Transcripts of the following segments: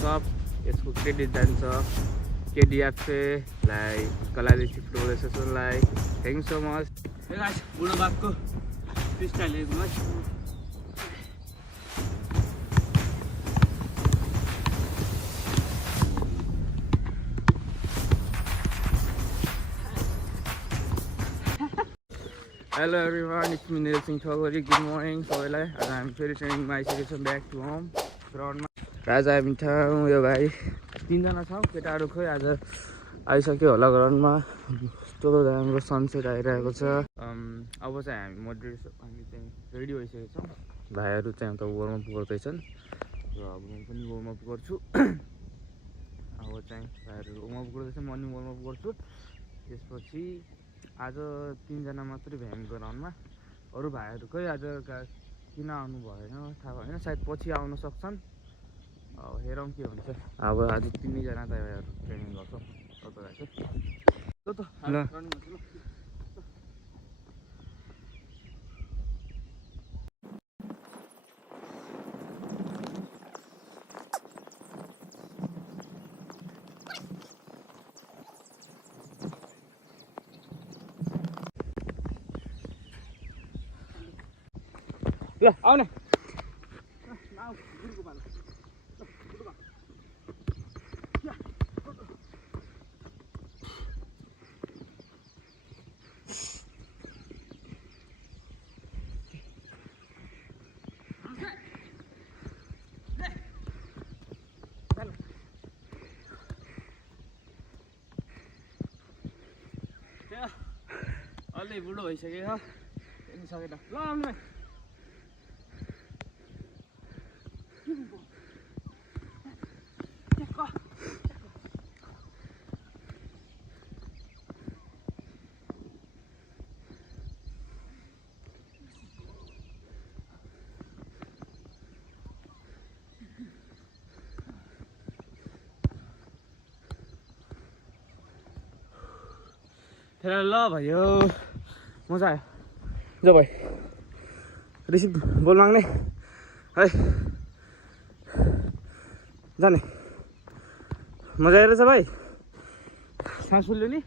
सब यसको क्रेडिट जान्छ केडिएफएलाई, कलादेशी फुटबल एसोसिएसनलाई। Thank you so much. बुढो बाघको फ्रिस्टाइल हेर्नु है। Hello everyone, it's me Niraj Singh Thagori. Good morning सबैलाई। आज हामी फेरि ट्रेनिङमा आइसकेको छौँ, ब्याक टु होम ग्राउन्डमा। आज हामी ठाउँ यो भाइ 3जना छौँ केटाहरू। खोइ आज आइसक्यो होला ग्राउन्डमा। यस्तो राम्रो सनसेट आइरहेको छ। अब चाहिँ हामी चाहिँ रेडी भइसकेको छौँ। भाइहरू चाहिँ त वार्मअप गर्दैछन् र अब म पनि वार्मअप गर्छु। अब चाहिँ भाइहरू वार्मअप गर्दैछ, म पनि वार्मअप गर्छु। त्यसपछि आज 3जना मात्रै भ्यायौँ ग्राउन्डमा। अरू भाइहरू खोइ आज किन आउनु भएन थाहा भएन, सायद पछि आउन सक्छन्। अब हेरौँ के हुन्छ। अब आज 3जना त ट्रेनिङ गर्छौँ। ल आऊ न। अलि बुढो भइसक्यो, हेर्नु सकेन। ल आउनु ल भयो, मजा आयो। जो भाइ रिसिभ बोल माग्ने है, जाने मजा आएर छ भाइ। सास फुल्यो नि,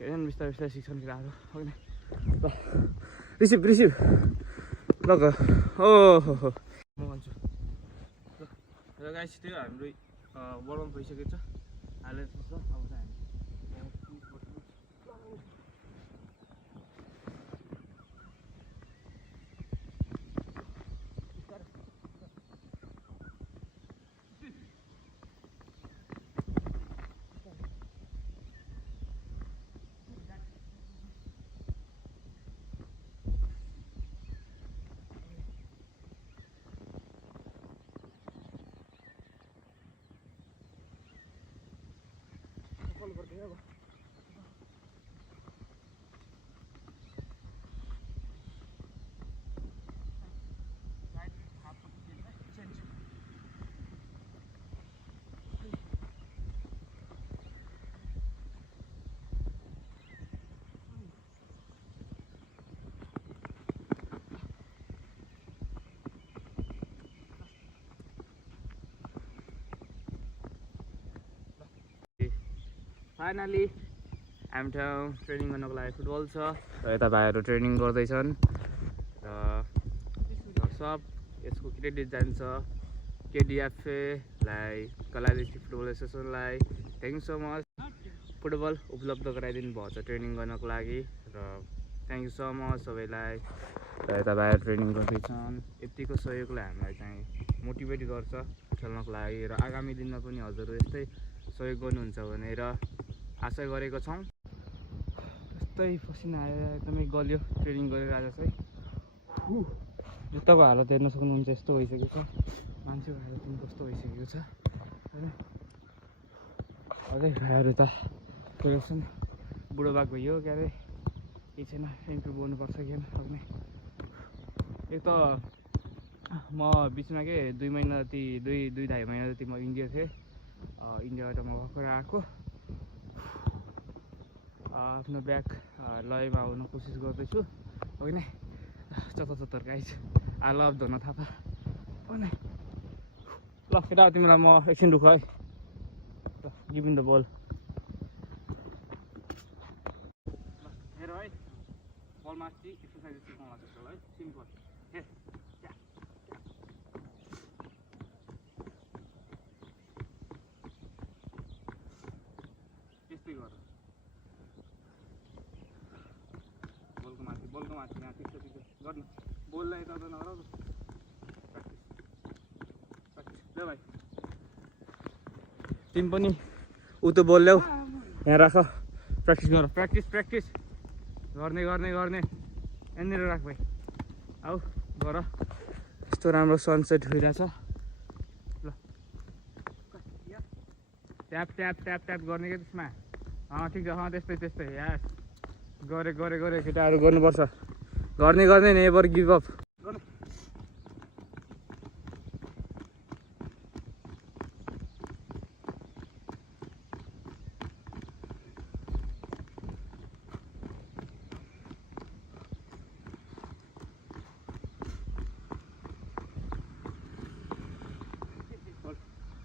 हेर बिस्तारै बिस्तारै शिक्षण केटाहरू होइन। ल रिसिभ ल ग ओहो हो म भन्छु। ल गाइस, त्यो हाम्रो वार्मअप भइसकेको छ। हालै छ। अब चाहिँ फाइनली हामी ठाउँ ट्रेनिङ गर्नको लागि फुटबल छ र यता भाइहरू ट्रेनिङ गर्दैछन् र सब यसको क्रेडिट जान्छ केडिएफएलाई, कलादेशी फुटबल एसोसिएसनलाई। Thank you so much. Football उपलब्ध गराइदिनु भएको छ ट्रेनिङ गर्नको लागि र थ्याङ्क यू सो मच सबैलाई। र यता भाइहरू ट्रेनिङ गर्दैछन्। यतिको सहयोगले हामीलाई चाहिँ मोटिभेट गर्छ खेल्नको लागि र आगामी दिनमा पनि हजुर यस्तै सहयोग गर्नुहुन्छ भनेर आशा गरेको छौँ। यस्तै पसिना आएर एकदमै गल्यो ट्रेनिङ गरेर आज चाहिँ। जुत्ताको हालत हेर्न सक्नुहुन्छ, यस्तो भइसकेको छ। मान्छेको हालत पनि कस्तो भइसकेको छ होइन। अझै भाइहरू त गएको छन्। बुढो बाघ भइयो क्या अरे, केही छैन, इम्प्रुभ गर्नुपर्छ कि होइन। एक त म बिचमा के 2 महिना जति 2-2.5 महिना जति म इन्डिया थिएँ। इन्डियाबाट म भर्खर आएको। आफ्नो ब्याग लयमा आउन कोसिस गर्दैछु होइन। 74 गाइस, आई लभ धन थापा होइन। ल केटा तिमीलाई म एकछिन रुख है ल गिभ इन द बल हेर है बलमा चाहिँ एक्सर्साइज सिकाउन लाग्छ है सिम्पल हे त्यस्तै गर बलको माथि यहाँ त्यस्तो गर्नु बोललाई यता नगर प्र्याक्टिस ल भाइ तिमी पनि ऊ त बोल्यौ यहाँ राख प्र्याक्टिस गर प्र्याक्टिस गर्ने यहाँनिर राख भाइ आऊ गर यस्तो राम्रो सनसेट भइरहेछ ल ट्याप गर्ने क्या त्यसमा ठिक छ त्यस्तै यार गरे केटाहरू गर्नुपर्छ गर्ने नेभर गिभ अप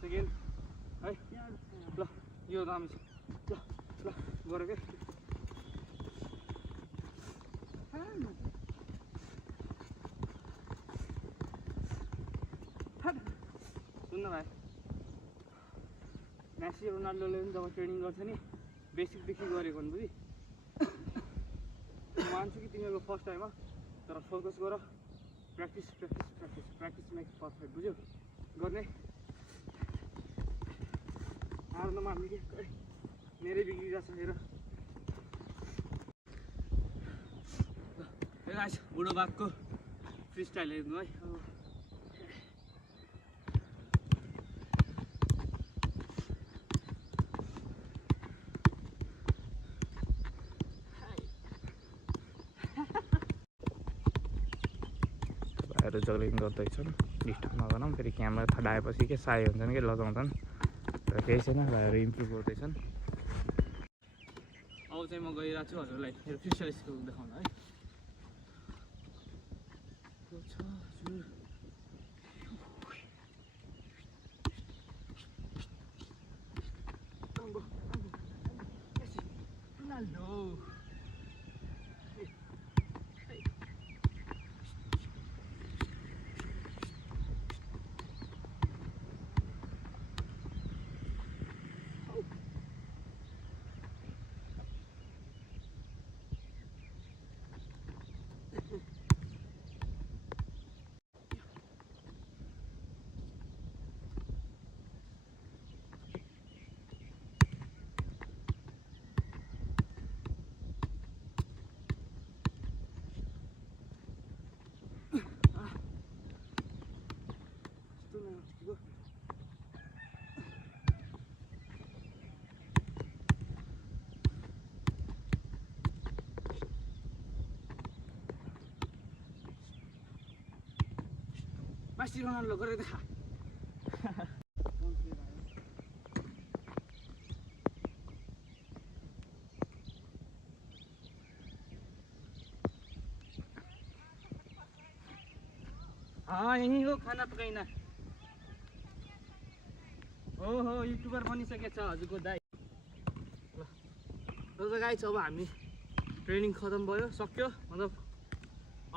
सेकेन्ड है ल यो दामी छ ल गऱ्यो क्या सुन्न भाइ मेसी रोनाल्डोले पनि जब ट्रेनिङ गर्छ नि बेसिकदेखि गरेको नि बुझि म मान्छु कि तिमीहरूको फर्स्ट टाइम हो तर फोकस गर प्र्याक्टिस मेक्स पर्फेक्ट बुझ्यौ गर्ने हार नमान्नु कि मेरै बिग्रिरहेछ हेर बुढो बाघको फ्री स्टाइल हेर्नु है भाइहरू जगिङ गर्दैछन् डिस्टर्ब नगरौँ फेरि क्यामेरा थडाएपछि के साय हुन्छन् कि लगाउँछन् र केही छैन भाइहरू इम्प्रुभ गर्दैछन् अब चाहिँ म गइरहेको छु हजुरलाई मेरो फ्री स्टाइल स्कुल देखाउन है Masih Ronaldo गरेर देखा यही हो खाना पकाइना हो युट्युबर बनिसकेछ हजुरको दाइ ल त गाइस अब हामी ट्रेनिङ खतम भयो सक्यो मतलब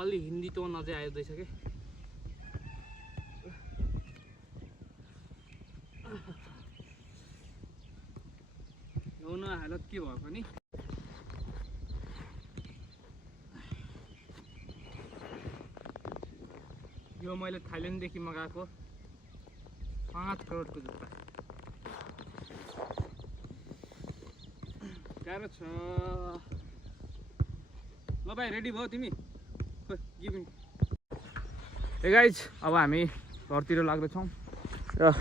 अलि हिन्दी टोन अझै आउँदैछ के हालत के भयो पनि यो मैले थाइल्यान्डदेखि मगाएको 5 करोडको जुत्ता गाह्रो छ ल भाइ रेडी भयो तिमी गिभ मी हे गाइज अब हामी घरतिर लाग्दैछौँ र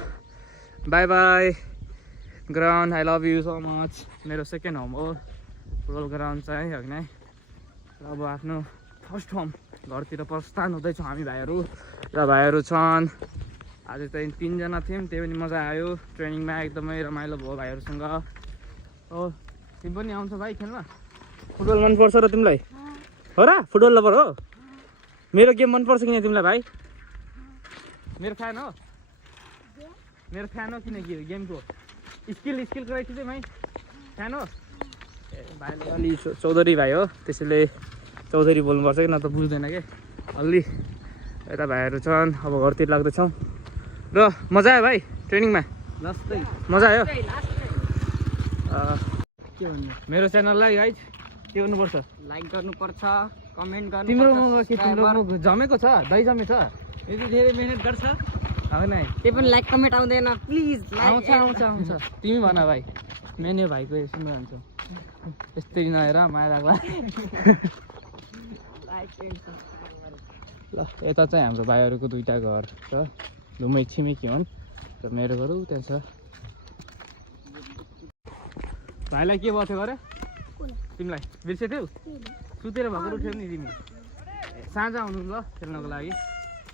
by by ground I love you so much मेरो सेकेन्ड होम हो फुटबल ग्राउन्ड चाहिँ होइन र अब आफ्नो फर्स्ट होम घरतिर प्रस्थान हुँदैछौँ हामी भाइहरू र भाइहरू छन् आज चाहिँ 3 जना थियौँ त्यही पनि मजा आयो ट्रेनिङमा एकदमै रमाइलो भयो भाइहरूसँग हो तिमी पनि आउँछ भाइ खेल्न फुटबल मनपर्छ र तिमीलाई हो र फुटबल लभर हो मेरो गेम मनपर्छ कि तिमीलाई भाइ मेरो फ्यान हो मेरो फ्यान हो किनकि गेमको स्किलको रहेछ चाहिँ भाइ फ्यान हो ए भाइले अलि चौधरी भाइ हो त्यसैले चौधरी बोल्नुपर्छ कि न त बुझ्दैन कि अलि यता भाइहरू छन् अब घरतिर लाग्दैछौँ र मजा आयो भाइ ट्रेनिङमा लास्टै मजा आयो के भन्नु मेरो च्यानललाई गाइज के गर्नुपर्छ लाइक गर्नुपर्छ कमेन्ट तिम्रो गर्नुपर्छ के तिम्रो मुख जमेको छ दही जमेछ यदि धेरै मेहनत गर्छ होइन त्यही पनि लाइक कमेन्ट आउँदैन प्लिज आउँछ तिमी भन भाइ मेने भाइको सुन्न हुन्छ यस्तै नहेर माया लाग्ला ल यता चाहिँ हाम्रो भाइहरूको दुईवटा घर छ घुमै छिमेकी हुन् र मेरो घर त्यहाँ छ भाइलाई के भयो थियो गरे तिमीलाई बिर्सेथ्यौ सुतेर भर्खर उठ्यौ नि तिमी साँझ आउनु ल खेल्नको लागि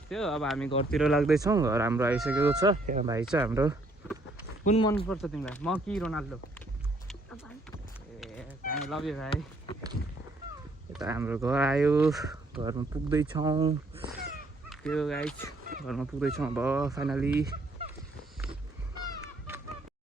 त्यो अब हामी घरतिर लाग्दैछौँ घर हाम्रो आइसकेको छ यहाँ भाइ छ हाम्रो कुन मनपर्छ तिमीलाई म कि रोनाल्डो ए लभ यु भाइ यता हाम्रो घर आयो घरमा पुग्दैछौँ त्यो गाइस घरमा पुग्दैछौँ अब फाइनली